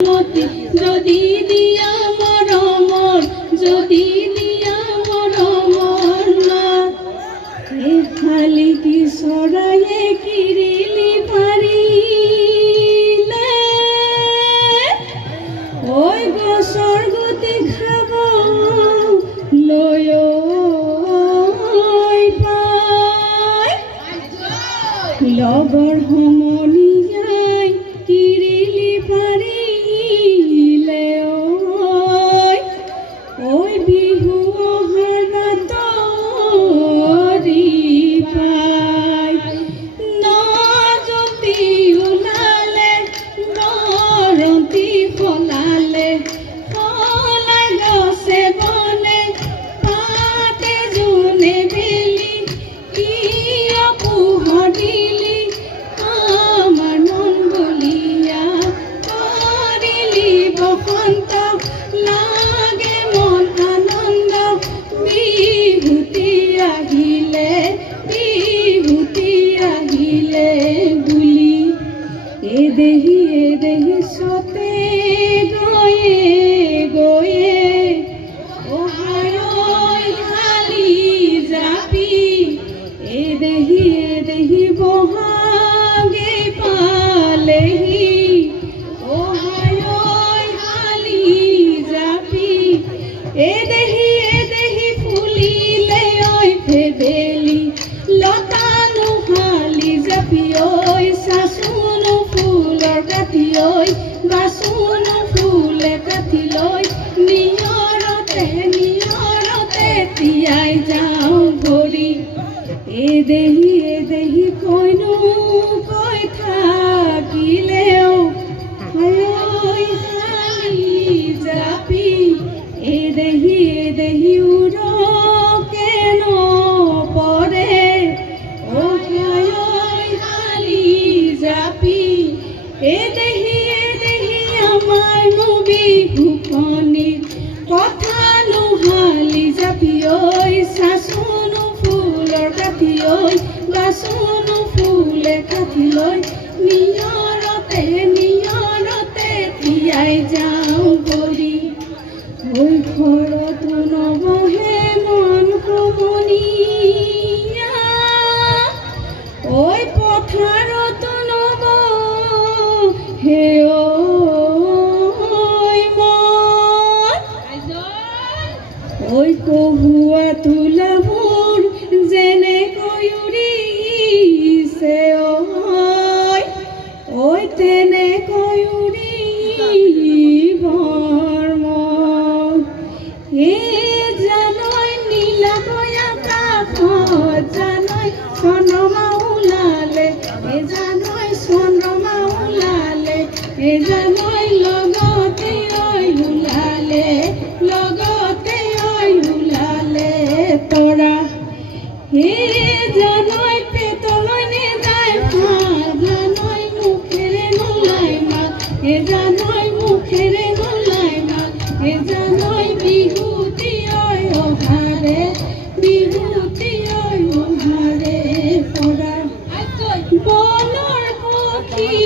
যদি দিয়া মৰমৰ যদি দিয়া মৰমৰ খালি কি চৰায়ে কিৰিলি পাৰিলে ঐ গছৰ গুটি খাব লৈ পাই লগৰ সমনীয়াই কিৰিলি পাৰিলে ঐ বিহু অহাৰ বাতৰি পাই নজতি ওলালে নৰতি সলালে সলাই গছে বনে পাতে জোনে বেলি কিয় পোহৰ দিলি আমাৰ মন বলিয়া কৰিলি বসন্ত লাগে মন আনন্দ বিহুতি আহিলে বুলি এদেহি সতে গৈয়ে অহায় খালি জাপি এদেহি বহাগে পালেহি অহায় খালি জাপি এদেহি ফুলিলে ঐ ভেবেলি লতা নোহালি জাপি ঐ চাচোনো ফুলৰ কাঠি ঐ বাচোনো ফুলে কাঠি লৈ নিয়ৰতে তিয়াই যাওঁ ভৰি এদেহি কৈনো কৈ থাকিলেও হালি জাপি এদেহি উৰকে নপৰে হালি জাপি এদেহি আমাৰ বিহুখনিৰ কথা নোহালি জাপি ঐ চাচোনো ফুলৰ কাঠি ঐ বাচোনো ফুলে কাঠি লৈ নিয়ৰতে তিয়াই যাওঁ ভৰি ঐ ঘৰতো নবহে মন সমনীয়া ঐ পথাৰতো নবহে ঐ কহুৱা তোলাবোৰ যেনেকৈ উৰিছে ঐ তেনেকৈ উৰিবৰ মন জানৈ নীলাময় আকাশত জানৈ চন্দ্ৰমা ওলালে জানৈ চন্দ্ৰমা ওলালে জানৈ লগতে ওলালে তৰা জানৈ পেটলৈ নেযায় ভাত জানৈ মুখেৰে নোলাই মাত জানৈ মুখেৰে নোলাই মাত জানৈ বিহুতি অহাৰে পৰা বনৰ পক্ষী